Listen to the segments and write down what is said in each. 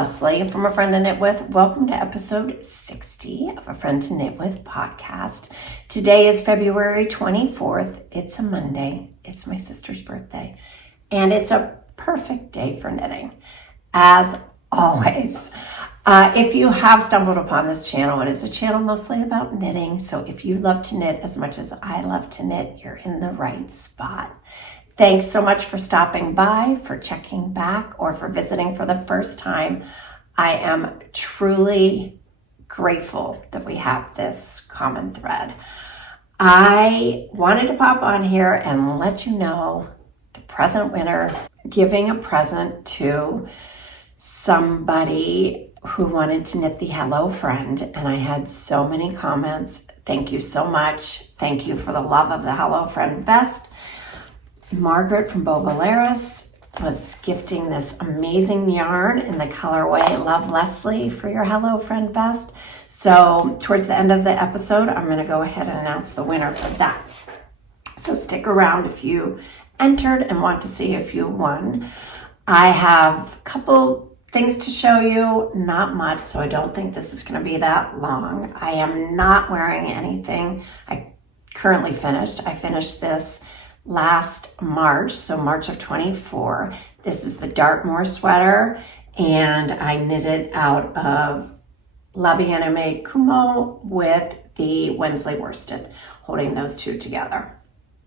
Leslie from A Friend to Knit With. Welcome to episode 60 of A Friend to Knit With podcast. Today is February 24th. It's a Monday. It's my sister's birthday. And it's a perfect day for knitting, as always. If you have stumbled upon this channel, it is a channel mostly about knitting. So if you love to knit as much as I love to knit, you're in the right spot. Thanks so much for stopping by, for checking back, or for visiting for the first time. I am truly grateful that we have this common thread. I wanted to pop on here and let you know the present winner, giving a present to somebody who wanted to knit the Hello Friend, and I had so many comments. Thank you so much. Thank you for the love of the Hello Friend vest. Margaret from Boboleros was gifting this amazing yarn in the colorway Love Leslie for your Hello Friend vest. So towards the end of the episode, I'm going to go ahead and announce the winner for that. So stick around if you entered and want to see if you won. I have a couple things to show you, not much, so I don't think this is going to be that long. I am not wearing anything. I currently finished. I finished this last March, so March of 24. This is the Dartmoor sweater, and I knitted out of La Bien-Aimée Kumo with the Wensley worsted, holding those two together.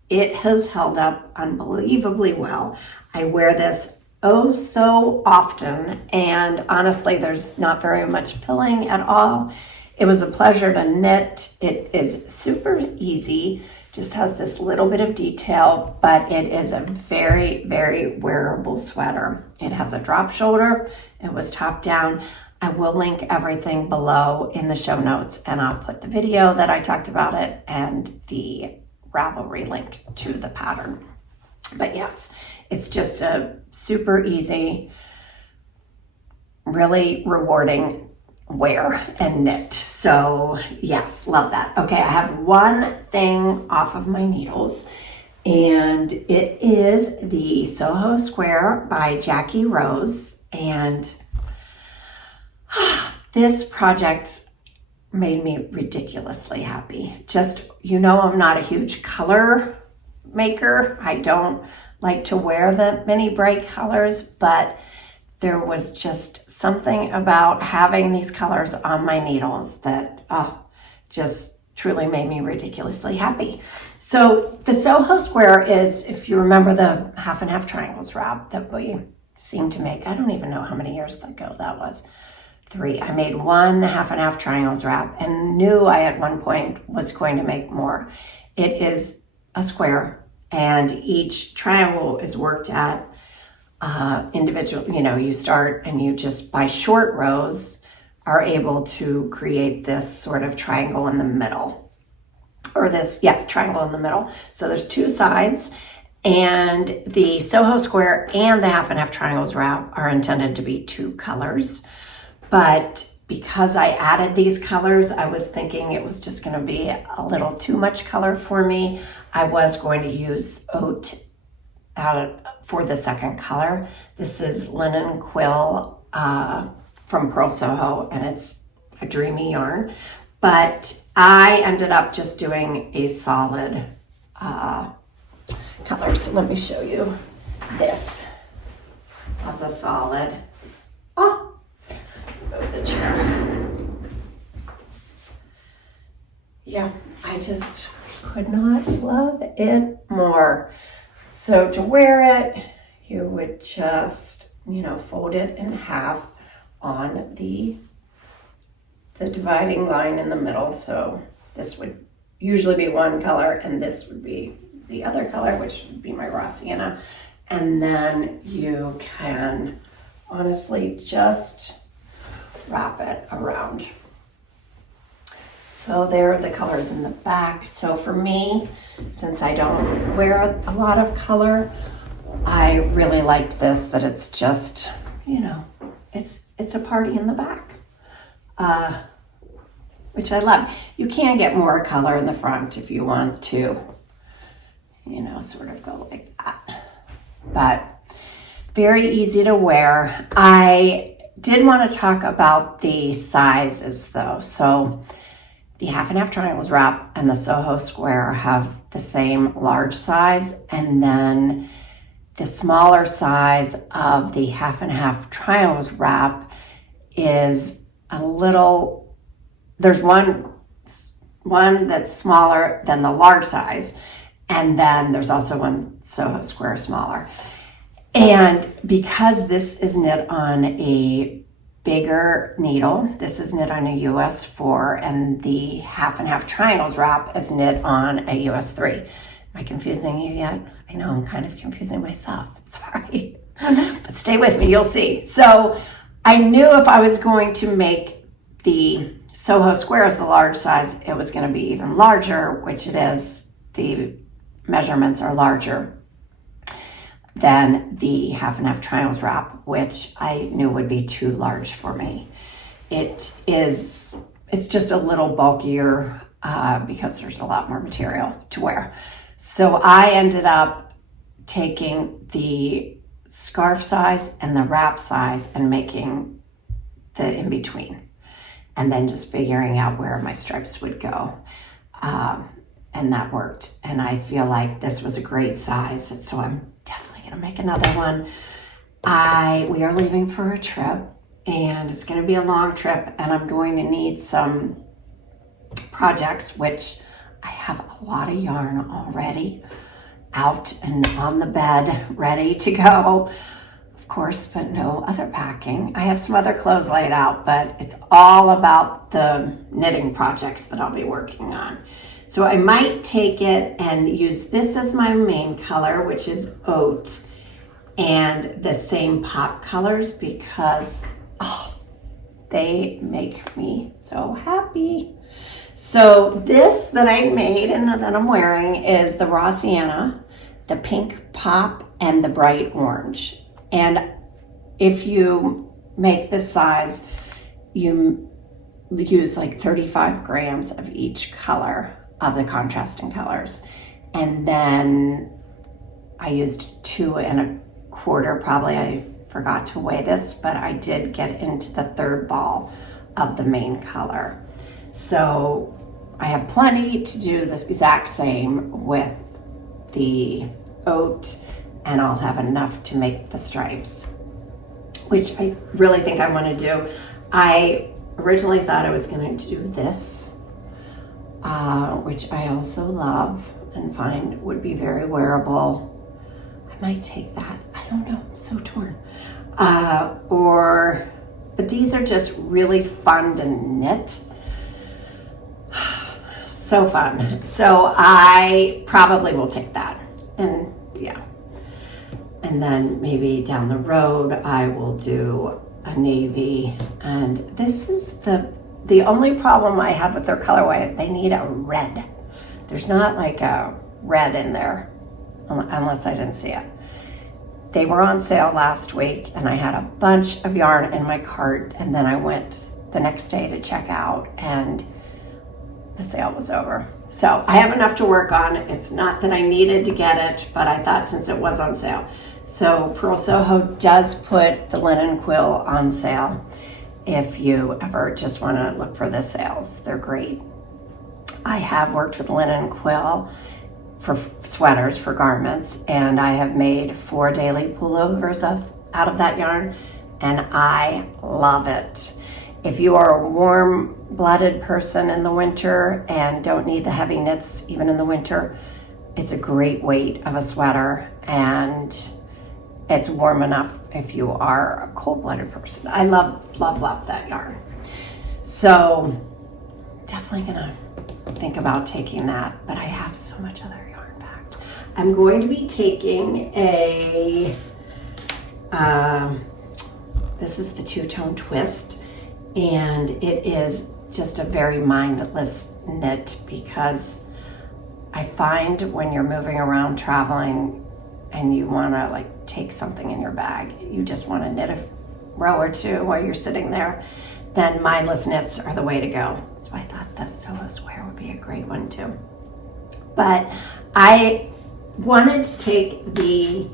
It has held up unbelievably well. I wear this oh so often, and honestly there's not very much pilling at all. It was a pleasure to knit. It is super easy, just has this little bit of detail, but it is a very, very wearable sweater. It has a drop shoulder. It was top down. I will link everything below in the show notes, and I'll put the video that I talked about it and the Ravelry link to the pattern. But yes, it's just a super easy, really rewarding wear and knit. So yes, love that. Okay, I have one thing off of my needles, and it is the SoHo Square by Jackie Rose. And this project made me ridiculously happy. Just, you know, I'm not a huge color maker. I don't like to wear the many bright colors, but there was just something about having these colors on my needles that just truly made me ridiculously happy. So the SoHo Square is, if you remember the half and half triangles wrap that we seemed to make, I don't even know how many years ago that was. 3. I made one half and half triangles wrap and knew I at one point was going to make more. It is a square, and each triangle is worked at individual. You know, you start and you just by short rows are able to create this sort of triangle in the middle, or this, yes, triangle in the middle. So there's two sides, and the SoHo Square and the half and half triangles wrap are intended to be two colors. But because I added these colors, I was thinking it was just going to be a little too much color for me. I was going to use oat for the second color. This is Linen Quill from Purl Soho, and it's a dreamy yarn. But I ended up just doing a solid color. So let me show you this as a solid. Move the chair. Yeah, I just could not love it more. So to wear it, you would just, you know, fold it in half on the dividing line in the middle. So this would usually be one color, and this would be the other color, which would be my raw sienna. And then you can honestly just wrap it around. So there are the colors in the back. So for me, since I don't wear a lot of color, I really liked this, that it's just, you know, it's a party in the back, which I love. You can get more color in the front if you want to, you know, sort of go like that. But very easy to wear. I did want to talk about the sizes though. So the half and half triangles wrap and the SoHo Square have the same large size, and then the smaller size of the half and half triangles wrap is a little, there's one that's smaller than the large size, and then there's also one SoHo Square smaller. And because this is knit on a bigger needle, this is knit on a US 4, and the half and half triangles wrap is knit on a US 3. Am I confusing you yet? I know I'm kind of confusing myself. Sorry. But stay with me, you'll see. So I knew if I was going to make the SoHo Squares the large size, it was going to be even larger, which it is. The measurements are larger than the half and half triangles wrap, which I knew would be too large for me. It's just a little bulkier because there's a lot more material to wear. So I ended up taking the scarf size and the wrap size and making the in-between, and then just figuring out where my stripes would go. And that worked. And I feel like this was a great size, so I'm definitely gonna make another one. We are leaving for a trip, and it's gonna be a long trip, and I'm going to need some projects, which I have a lot of yarn already out and on the bed, ready to go, of course, but no other packing. I have some other clothes laid out, but it's all about the knitting projects that I'll be working on. So I might take it and use this as my main color, which is oat, and the same pop colors, because they make me so happy. So this that I made and that I'm wearing is the raw sienna, the pink pop, and the bright orange. And if you make this size, you use like 35 grams of each color of the contrasting colors. And then I used 2 1/4, probably. I forgot to weigh this, but I did get into the third ball of the main color. So I have plenty to do this exact same with the oat, and I'll have enough to make the stripes, which I really think I want to do. I originally thought I was going to do this, which I also love and find would be very wearable. I might take that. I don't know. I'm so torn. But these are just really fun to knit. So fun. So I probably will take that. And yeah. And then maybe down the road I will do a navy. And this is the only problem I have with their colorway. They need a red. There's not like a red in there, unless I didn't see it. They were on sale last week, and I had a bunch of yarn in my cart, and then I went the next day to check out, and the sale was over. So I have enough to work on. It's not that I needed to get it, but I thought since it was on sale. So Purl Soho does put the linen quill on sale if you ever just want to look for the sales. They're great. I have worked with linen quill for sweaters, for garments, and I have made 4 daily pullovers out of that yarn, and I love it. If you are a warm-blooded person in the winter and don't need the heavy knits even in the winter, it's a great weight of a sweater, and it's warm enough if you are a cold-blooded person. I love, love, love that yarn. So definitely gonna think about taking that, but I have so much other yarn packed. I'm going to be taking this is the two-tone twist, and it is just a very mindless knit, because I find when you're moving around traveling and you want to like take something in your bag, you just want to knit a row or two while you're sitting there, then mindless knits are the way to go. So I thought that SoHo Square would be a great one too. But I wanted to take the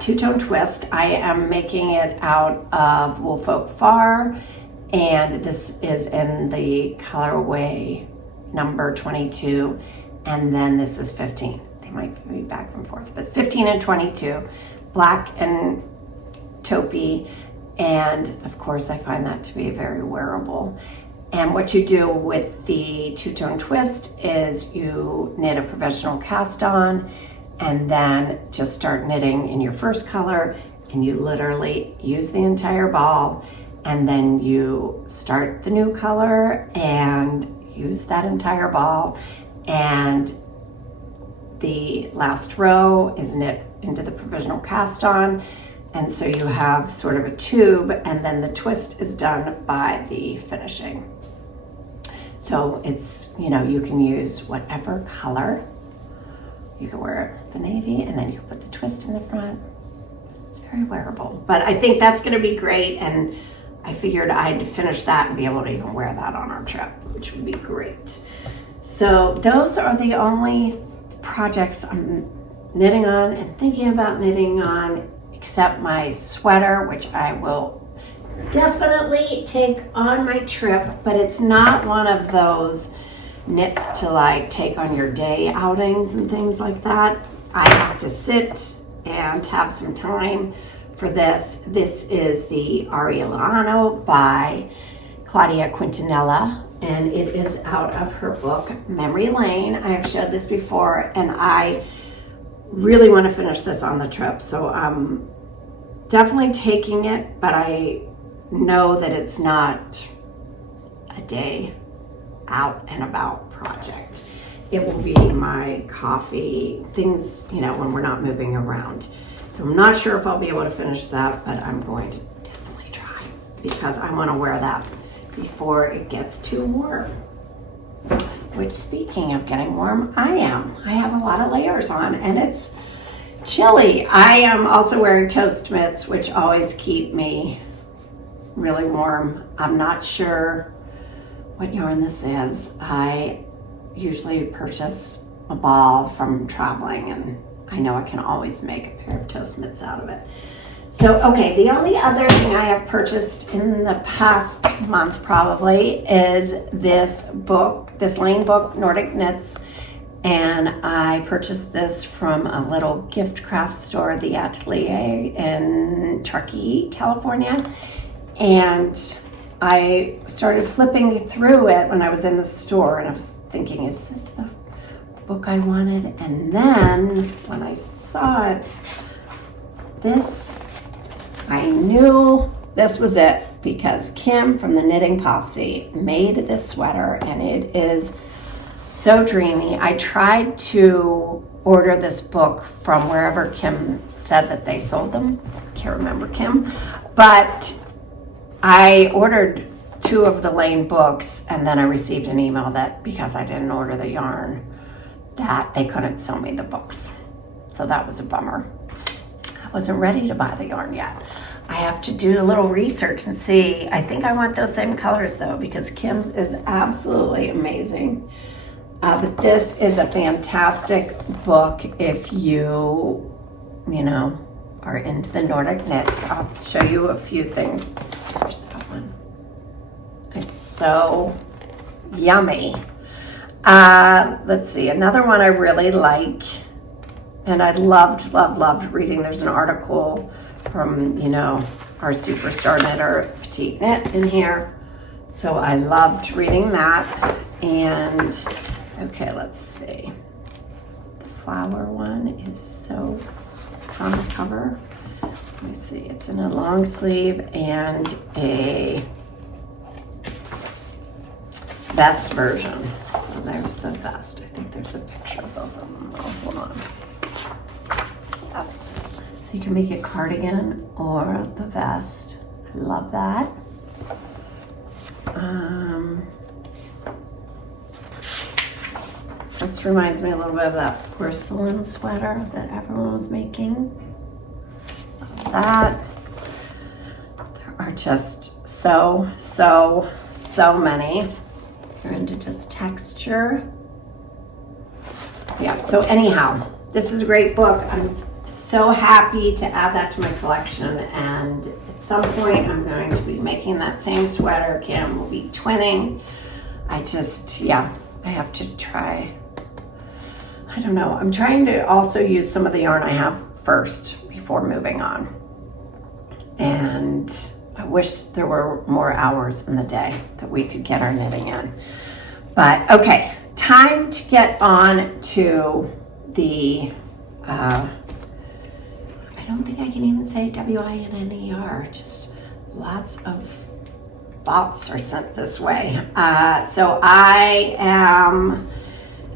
two-tone twist. I am making it out of Woolfolk Far, and this is in the colorway number 22, and then this is 15. They might be back and forth, but 15 and 22, black and taupey, and of course I find that to be very wearable. And what you do with the two-tone twist is you knit a professional cast on, and then just start knitting in your first color, and you literally use the entire ball, and then you start the new color and use that entire ball, and the last row is knit into the provisional cast on, and so you have sort of a tube, and then the twist is done by the finishing. So it's, you know, you can use whatever color. You can wear the navy, and then you can put the twist in the front. It's very wearable, but I think that's going to be great, and I figured I'd finish that and be able to even wear that on our trip, which would be great. So those are the only projects I'm knitting on and thinking about knitting on, except my sweater, which I will definitely take on my trip, but it's not one of those knits to like take on your day outings and things like that. I have to sit and have some time for this. This is the Aureliano by Claudia Quintanilla, and it is out of her book Memory Lane. I have showed this before, and I really want to finish this on the trip, so I'm definitely taking it, but I know that it's not a day out and about project. It will be my coffee, things, you know, when we're not moving around. So I'm not sure if I'll be able to finish that, but I'm going to definitely try, because I want to wear that before it gets too warm. Which, speaking of getting warm, I have a lot of layers on, and it's chilly. I am also wearing toast mitts, which always keep me really warm. I'm not sure what yarn this is. I usually purchase a ball from traveling, and I know I can always make a pair of toast mitts out of it. So, okay, the only other thing I have purchased in the past month probably is this book, this Lane book, Nordic Knits, and I purchased this from a little gift craft store, The Atelier in Truckee, California, and I started flipping through it when I was in the store, and I was thinking, is this the book I wanted? And then when I saw it, I knew this was it, because Kim from the Knitting Posse made this sweater, and it is so dreamy. I tried to order this book from wherever Kim said that they sold them. Can't remember Kim, but I ordered 2 of the Lane books, and then I received an email that because I didn't order the yarn, that they couldn't sell me the books. So that was a bummer. I wasn't ready to buy the yarn yet. I have to do a little research and see. I think I want those same colors though, because Kim's is absolutely amazing. But this is a fantastic book if you know, are into the Nordic knits. I'll show you a few things. There's that one. It's so yummy. Let's see, another one I really like, and I loved reading. There's an article from, you know, our superstar knitter, Petite Knit, in here. So I loved reading that. And, okay, let's see. The flower one is so, it's on the cover. Let me see, it's in a long sleeve and a vest version. So there's the vest. I think there's a picture of both of them. Oh, hold on. Yes. So you can make a cardigan or the vest. I love that. This reminds me a little bit of that porcelain sweater that everyone was making. Love that. There are just so many. You're into just texture. Yeah, so anyhow, this is a great book. I'm so so happy to add that to my collection, and at some point I'm going to be making that same sweater. Kim will be twinning. I have to try. I don't know. I'm trying to also use some of the yarn I have first before moving on. And I wish there were more hours in the day that we could get our knitting in. But okay, time to get on to the, I don't think I can even say WINNER, just lots of bots are sent this way. So I am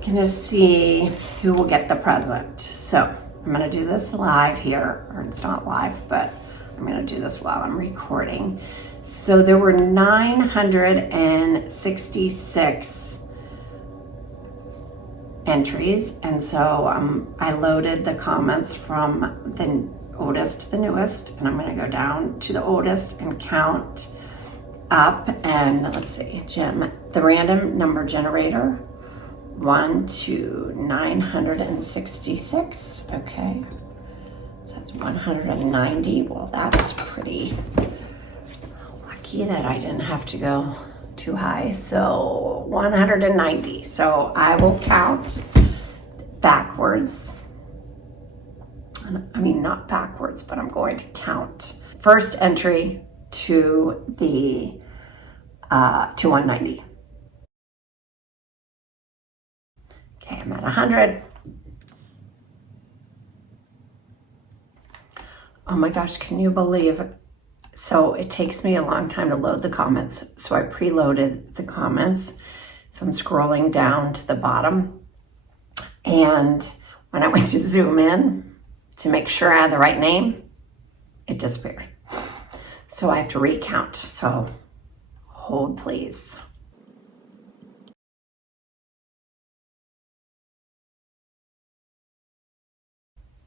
gonna see who will get the present. So I'm gonna do this live here, or it's not live, but I'm gonna do this while I'm recording. So there were 966 entries, and so I loaded the comments from the oldest to the newest, and I'm gonna go down to the oldest and count up. And let's see, Jim, the random number generator, 1 to 966. Okay, it says 190. Well, that's pretty lucky that I didn't have to go too high. So 190. So I will count backwards. I mean, not backwards, but I'm going to count first entry to the to 190. Okay, I'm at 100. Oh my gosh, can you believe? So it takes me a long time to load the comments. So I preloaded the comments. So I'm scrolling down to the bottom. And when I went to zoom in to make sure I had the right name, it disappeared. So I have to recount. So hold please.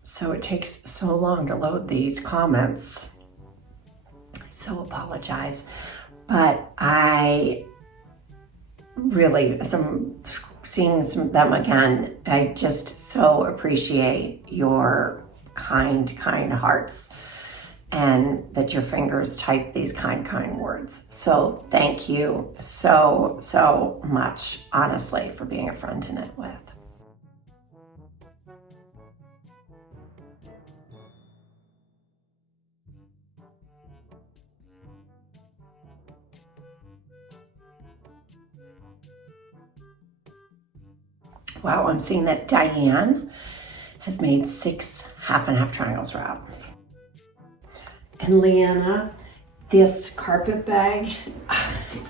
So it takes so long to load these comments. I so apologize, but I really, as I'm seeing some of them again, I just so appreciate your kind hearts, and that your fingers type these kind words. So thank you so much, honestly, for being a friend to knit with. Wow, I'm seeing that Diane has made 6 half and half triangles wraps. And Leanna, this carpet bag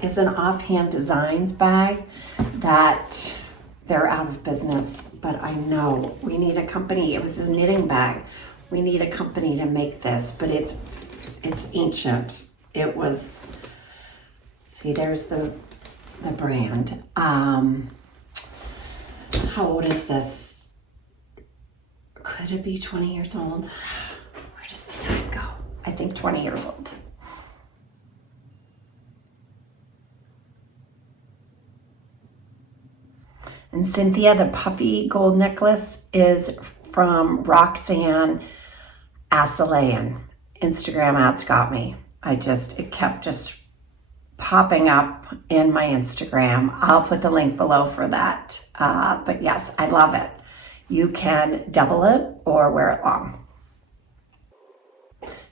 is an Offhand Designs bag that they're out of business, but I know we need a company. It was a knitting bag. We need a company to make this, but it's ancient. It was, see, there's the brand. How old is this? Could it be 20 years old? Where does the time go? I think 20 years old. And Cynthia, the puffy gold necklace is from Roxanne Asalayan. Instagram ads got me. It kept just popping up in my Instagram. I'll put the link below for that. But yes, I love it. You can double it or wear it long.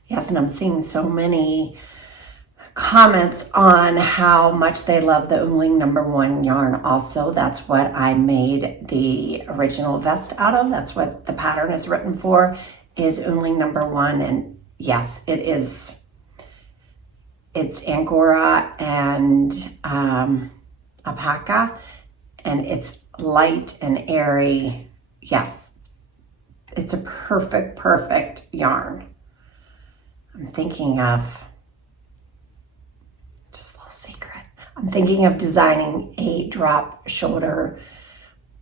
Yes, and I'm seeing so many comments on how much they love the Onling No. 1 yarn also. That's what I made the original vest out of. That's what the pattern is written for, is Onling No. 1. And yes, it is. It's Angora and alpaca, and it's light and airy. Yes, it's a perfect yarn. I'm thinking of, just a little secret, I'm thinking of designing a drop shoulder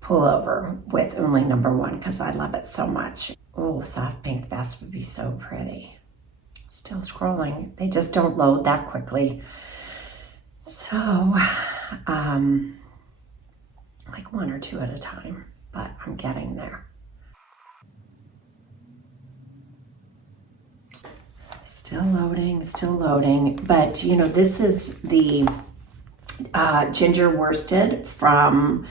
pullover with Onling No. 1 because I love it so much. Oh, soft pink vest would be so pretty. Still scrolling. They just don't load that quickly. So, like 1 or 2 at a time, but I'm getting there. Still loading, still loading. But, you know, this is the ginger worsted from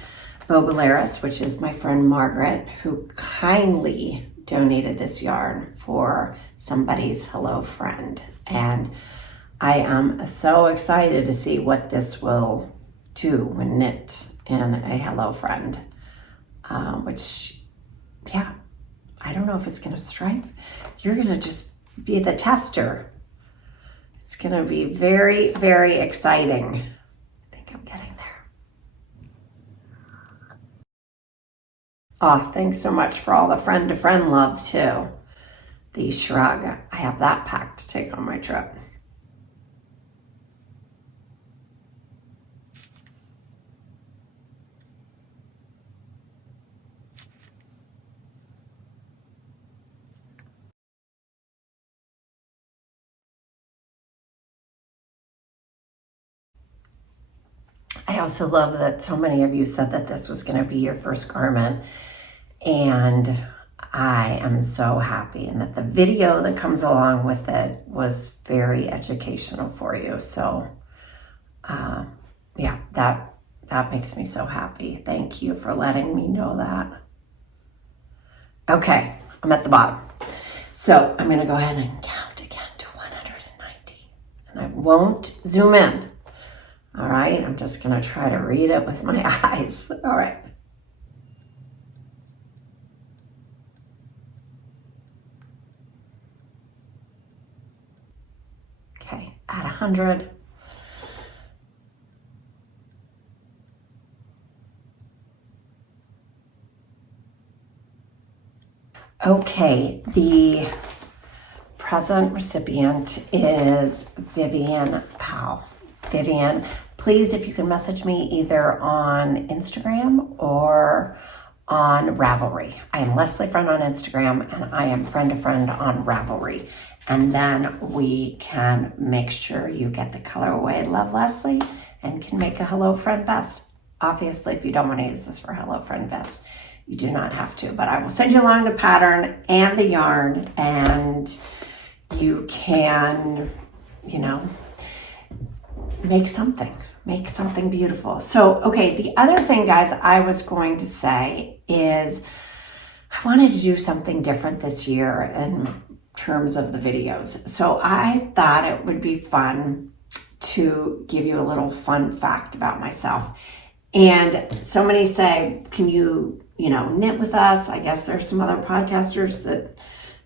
Boboleros, which is my friend Margaret, who kindly donated this yarn for somebody's hello friend. And I am so excited to see what this will do when knit in a hello friend, which, yeah, I don't know if it's going to stripe. You're going to just be the tester. It's going to be very, very exciting. I think I'm getting there. Oh, thanks so much for all the friend-to-friend love, too. The shrug. I have that pack to take on my trip. I also love that so many of you said that this was going to be your first garment, and I am so happy, and that the video that comes along with it was very educational for you. So yeah, that makes me so happy. Thank you for letting me know that. Okay, I'm at the bottom. So I'm going to go ahead and count again to 190, and I won't zoom in. All right, I'm just going to try to read it with my eyes. All right. Okay, at 100. Okay, the present recipient is Vivian Powell. Vivian, please, if you can message me either on Instagram or on Ravelry. I am Leslie Friend on Instagram, and I am Friend to Friend on Ravelry. And then we can make sure you get the colorway Love Leslie and can make a Hello Friend vest. Obviously, if you don't want to use this for Hello Friend vest, you do not have to, but I will send you along the pattern and the yarn, and you can, you know, make something beautiful. So, okay, the other thing, guys, I was going to say is I wanted to do something different this year in terms of the videos. So I thought it would be fun to give you a little fun fact about myself. And so many say, can you knit with us? I guess there's some other podcasters that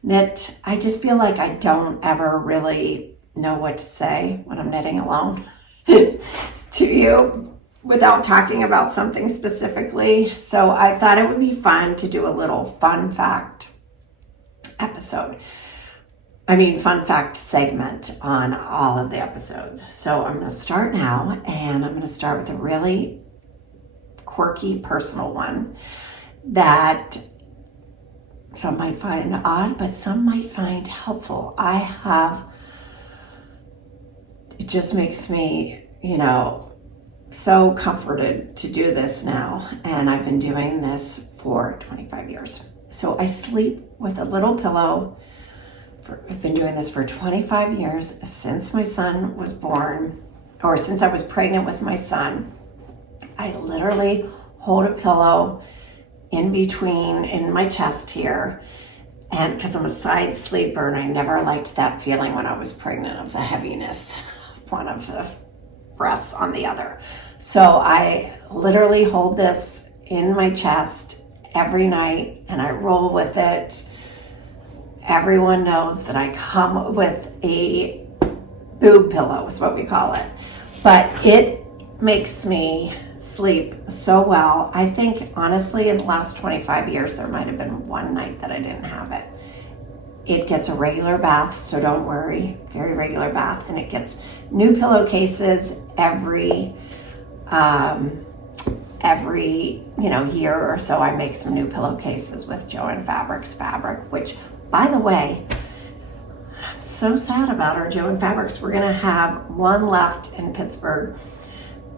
knit. I just feel like I don't ever really know what to say when I'm knitting alone to you without talking about something specifically. So I thought it would be fun to do a little fun fact episode. Fun fact segment on all of the episodes. So I'm going to start now, and I'm going to start with a really quirky personal one that some might find odd, but some might find helpful. It just makes me, so comforted to do this now. And I've been doing this for 25 years. So I sleep with a little pillow. I've been doing this for 25 years, since my son was born, or since I was pregnant with my son. I literally hold a pillow in my chest here, and because I'm a side sleeper, and I never liked that feeling when I was pregnant of the heaviness of one of the breasts on the other. So I literally hold this in my chest every night, and I roll with it. Everyone knows that I come with a boob pillow, is what we call it. But it makes me sleep so well. I think, honestly, in the last 25 years, there might have been one night that I didn't have it. It gets a regular bath, so don't worry, very regular bath. And it gets new pillowcases every year or so. I make some new pillowcases with Joann Fabrics fabric, which, by the way, I'm so sad about our Joann Fabrics. We're gonna have one left in Pittsburgh,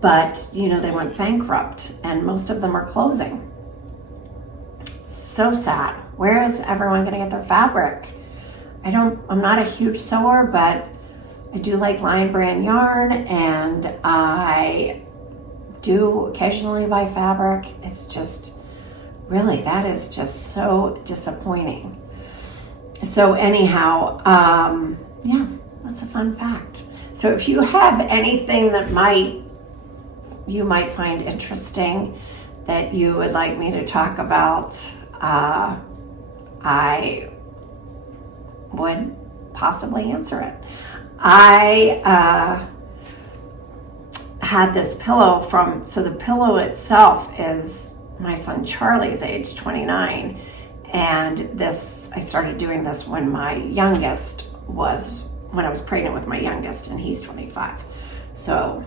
but they went bankrupt and most of them are closing. So sad. Where is everyone gonna get their fabric? I'm not a huge sewer, but I do like Lion Brand yarn, and I do occasionally buy fabric. It's just, really, that is just so disappointing. So anyhow, yeah, that's a fun fact. So if you have anything that you might find interesting that you would like me to talk about, I would possibly answer it. I had this pillow so the pillow itself is my son Charlie's age, 29, and I started doing this when I was pregnant with my youngest, and he's 25. So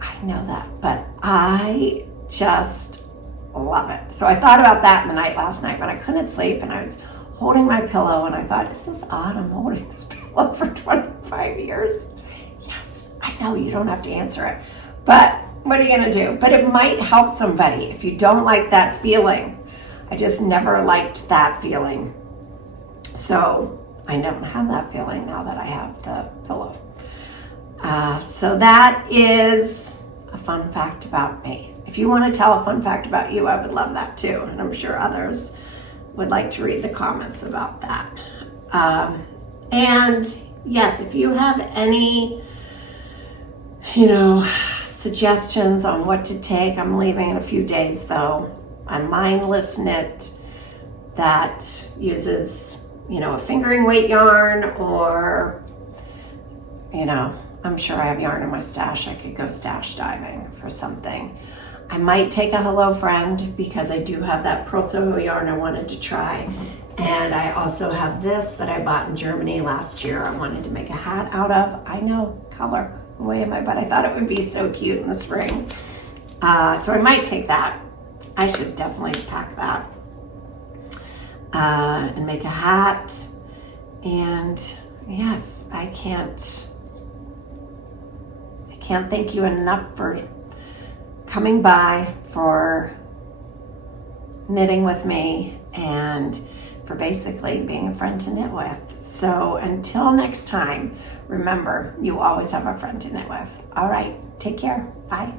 I know that, but I just love it. So I thought about that in the night last night when I couldn't sleep, and I was holding my pillow, and I thought, is this odd? I'm holding this pillow for 25 years. Yes, I know you don't have to answer it, but what are you gonna do? But it might help somebody if you don't like that feeling. I just never liked that feeling. So I don't have that feeling now that I have the pillow. So that is a fun fact about me. If you want to tell a fun fact about you, I would love that too. And I'm sure others would like to read the comments about that. And yes, if you have any, suggestions on what to take, I'm leaving in a few days though. A mindless knit that uses, a fingering weight yarn, or, I'm sure I have yarn in my stash. I could go stash diving for something. I might take a Hello Friend because I do have that Purl SoHo yarn I wanted to try. And I also have this that I bought in Germany last year. I wanted to make a hat out of. I know, color away in my butt. I thought it would be so cute in the spring. So I might take that. I should definitely pack that and make a hat. And yes, I can't thank you enough for coming by, for knitting with me, and for basically being a friend to knit with. So until next time, remember, you always have a friend to knit with. All right, take care. Bye.